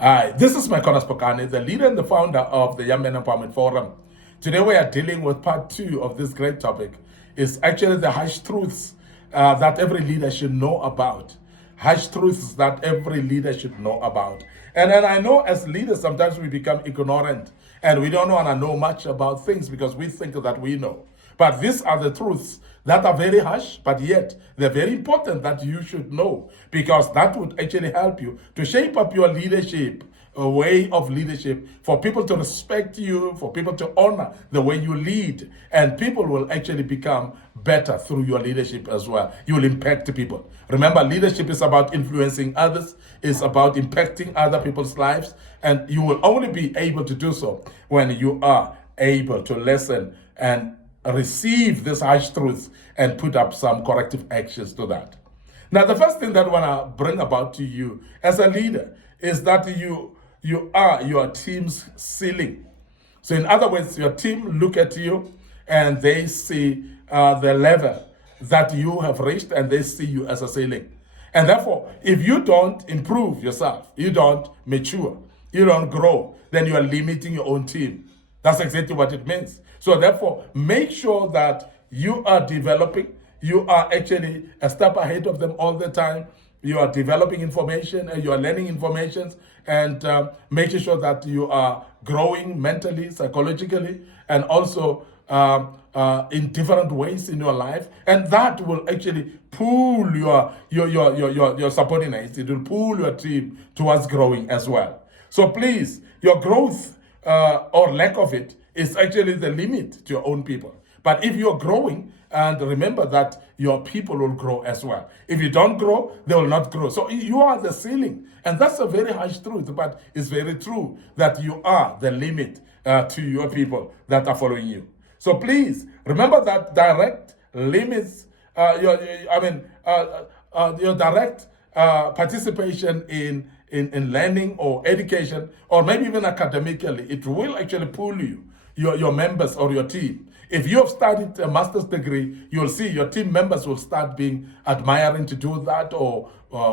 Hi, this is Micornus Phokane, the leader and the founder of the Young Men Empowerment Forum. Today we are dealing with part 2 of this great topic. It's actually the harsh truths that every leader should know about. Harsh truths that every leader should know about. And then I know as leaders, sometimes we become ignorant and we don't want to know much about things because we think that we know. But these are the truths that are very harsh, but yet they're very important that you should know, because that would actually help you to shape up your leadership, a way of leadership, for people to respect you, for people to honor the way you lead, and people will actually become better through your leadership as well. You will impact people. Remember, leadership is about influencing others, it's about impacting other people's lives, and you will only be able to do so when you are able to listen and receive these harsh truths and put up some corrective actions to that. Now, the first thing that I want to bring about to you as a leader is that you are your team's ceiling. So in other words, your team look at you and they see the level that you have reached, and they see you as a ceiling. And therefore, if you don't improve yourself, you don't mature, you don't grow, then you are limiting your own team. That's exactly what it means. So therefore, make sure that you are developing. You are actually a step ahead of them all the time. You are developing information and you are learning information, and making sure that you are growing mentally, psychologically, and also in different ways in your life. And that will actually pull your subordinates. It will pull your team towards growing as well. So please, your growth or lack of it is actually the limit to your own people. But if you're growing, and remember that your people will grow as well. If you don't grow, they will not grow. So you are the ceiling. And that's a very harsh truth, but it's very true that you are the limit to your people that are following you. So please remember that direct limits, your direct participation in learning or education, or maybe even academically, it will actually pull your members or your team. If you have studied a master's degree, you'll see your team members will start being admiring to do that, or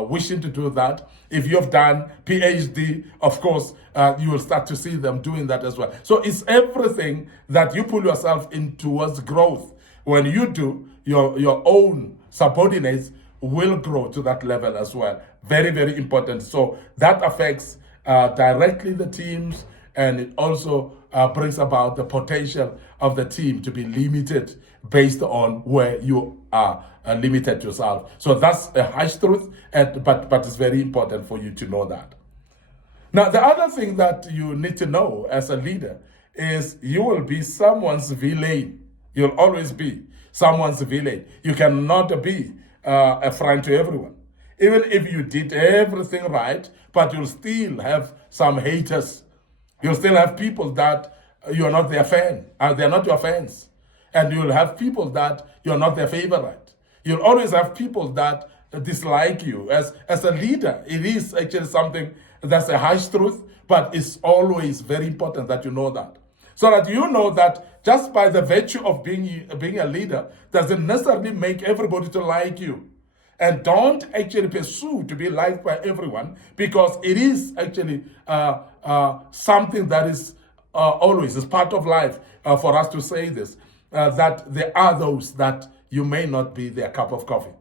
wishing to do that. If you have done PhD, of course, you will start to see them doing that as well. So it's everything that you pull yourself in towards growth. When you do, your own subordinates will grow to that level as well. Very, very important. So that affects directly the teams, and it also brings about the potential of the team to be limited based on where you are limited yourself. So that's a harsh truth, but it's very important for you to know that. Now, the other thing that you need to know as a leader is you will be someone's villain. You'll always be someone's villain. You cannot be a friend to everyone. Even if you did everything right, but you'll still have some haters. You'll still have people that you're not their fan, and they're not your fans. And you'll have people that you're not their favorite. You'll always have people that dislike you. As a leader, it is actually something that's a harsh truth, but it's always very important that you know that. So that you know that just by the virtue of being a leader doesn't necessarily make everybody to like you. And don't actually pursue to be liked by everyone, because it is actually something that is always is part of life for us to say this, that there are those that you may not be their cup of coffee.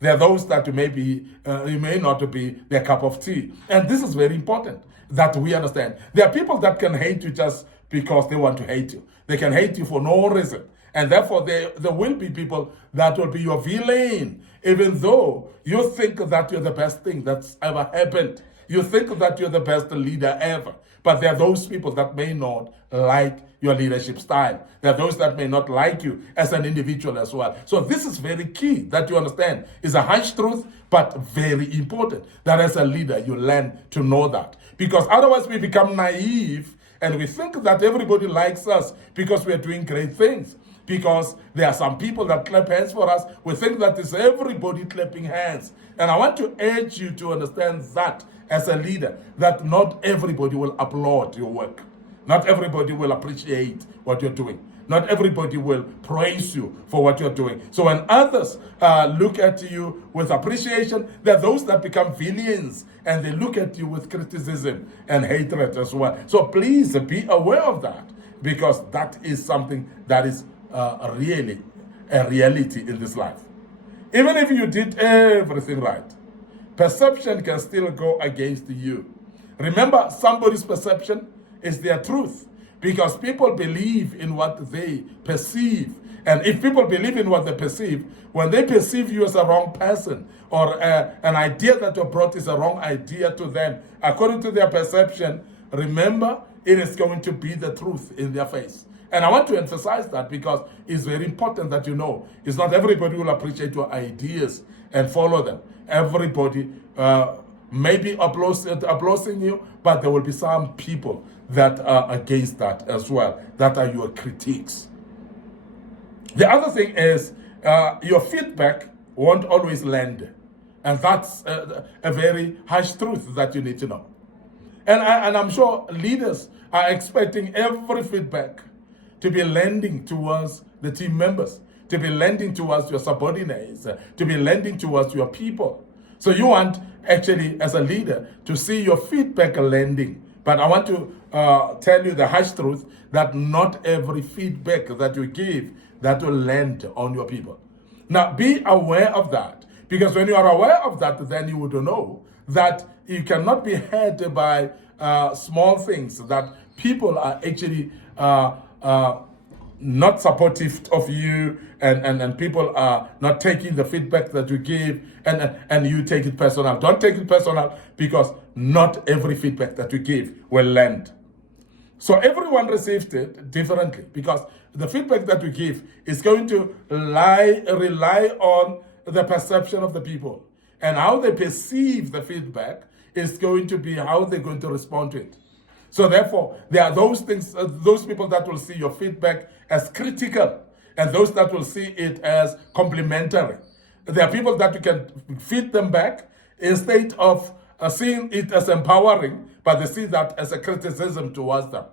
There are those that you may not be their cup of tea. And this is very important that we understand. There are people that can hate you just because they want to hate you. They can hate you for no reason. And therefore, there will be people that will be your villain, even though you think that you're the best thing that's ever happened. You think that you're the best leader ever. But there are those people that may not like your leadership style. There are those that may not like you as an individual as well. So this is very key that you understand. It's a harsh truth, but very important that as a leader, you learn to know that. Because otherwise we become naive and we think that everybody likes us because we are doing great things. Because there are some people that clap hands for us. We think that it's everybody clapping hands. And I want to urge you to understand that as a leader, that not everybody will applaud your work. Not everybody will appreciate what you're doing. Not everybody will praise you for what you're doing. So when others look at you with appreciation, there are those that become villains and they look at you with criticism and hatred as well. So please be aware of that, because that is something that is really a reality in this life. Even if you did everything right, perception can still go against you. Remember, somebody's perception is their truth, because people believe in what they perceive. And if people believe in what they perceive, when they perceive you as a wrong person, or an idea that you brought is a wrong idea to them, according to their perception, remember, it is going to be the truth in their face. And I want to emphasize that, because it's very important that you know, it's not everybody will appreciate your ideas and follow them. Everybody may be applauding you, but there will be some people that are against that as well, that are your critiques. The other thing is, your feedback won't always land. And that's a very harsh truth that you need to know. And I'm sure leaders are expecting every feedback to be lending towards the team members, to be lending towards your subordinates, to be lending towards your people. So you want, actually, as a leader, to see your feedback lending. But I want to tell you the harsh truth that not every feedback that you give that will land on your people. Now, be aware of that, because when you are aware of that, then you would know that you cannot be hurt by small things, that people are actually not supportive of you, and people are not taking the feedback that you give, and you take it personal. Don't take it personal, because not every feedback that you give will land. So everyone received it differently, because the feedback that we give is going to rely on the perception of the people, and how they perceive the feedback is going to be how they're going to respond to it. So therefore, there are those things, those people that will see your feedback as critical, and those that will see it as complimentary. There are people that you can feed them back instead of seeing it as empowering, but they see that as a criticism towards them.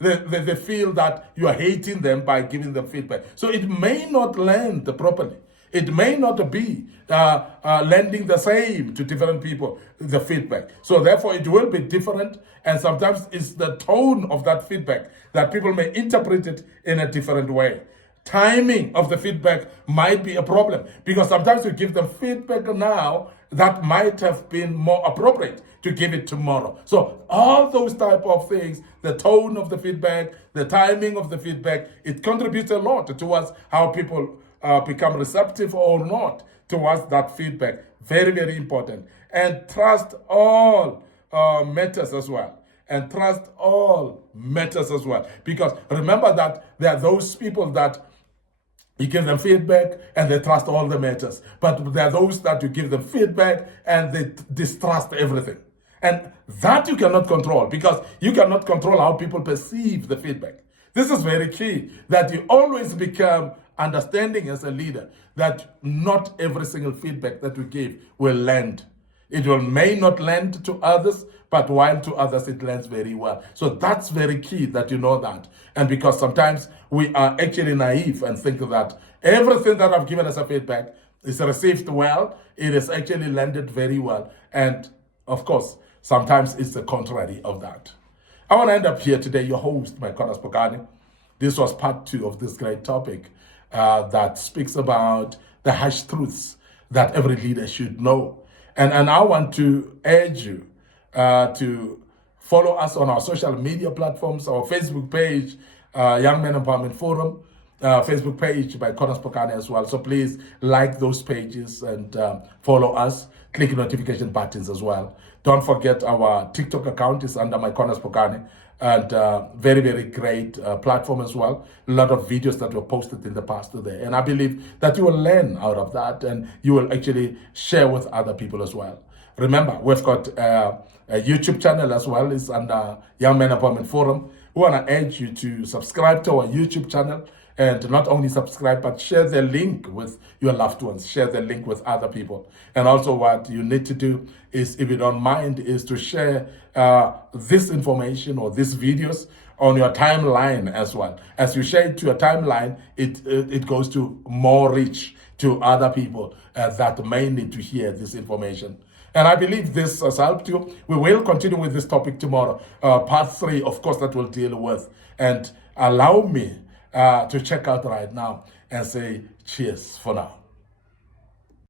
They feel that you are hating them by giving them feedback. So it may not land properly. It may not be lending the same to different people, the feedback. So therefore, it will be different. And sometimes it's the tone of that feedback that people may interpret it in a different way. Timing of the feedback might be a problem, because sometimes you give them feedback now that might have been more appropriate to give it tomorrow. So all those type of things, the tone of the feedback, the timing of the feedback, it contributes a lot towards how people become receptive or not towards that feedback. Very, very important. And trust all matters as well. And trust all matters as well. Because remember that there are those people that you give them feedback and they trust all the matters. But there are those that you give them feedback and they distrust everything. And that you cannot control, because you cannot control how people perceive the feedback. This is very key, that you always become understanding as a leader that not every single feedback that we give will land. It may not land to others, but while to others it lands very well. So that's very key that you know that. And because sometimes we are actually naive and think that everything that I've given as a feedback is received well, it is actually landed very well. And of course, sometimes it's the contrary of that. I want to end up here today, your host, Micornus Phokane. This was part 2 of this great topic that speaks about the harsh truths that every leader should know. And I want to urge you to follow us on our social media platforms, our Facebook page, Young Men Empowerment Forum, Facebook page by Micornus Phokane as well. So please like those pages and follow us. Click notification buttons as well. Don't forget our TikTok account is under Micornus Phokane, and very, very great platform as well. A lot of videos that were posted in the past today. And I believe that you will learn out of that and you will actually share with other people as well. Remember, we've got a YouTube channel as well. It's under Young Men Empowerment Forum. We want to urge you to subscribe to our YouTube channel And not only subscribe, but share the link with your loved ones, share the link with other people. And also what you need to do is, if you don't mind, is to share this information or these videos on your timeline as well. As you share it to your timeline, it goes to more reach to other people that may need to hear this information. And I believe this has helped you. We will continue with this topic tomorrow. Part 3, of course, that will deal with. And allow me to check out right now and say cheers for now.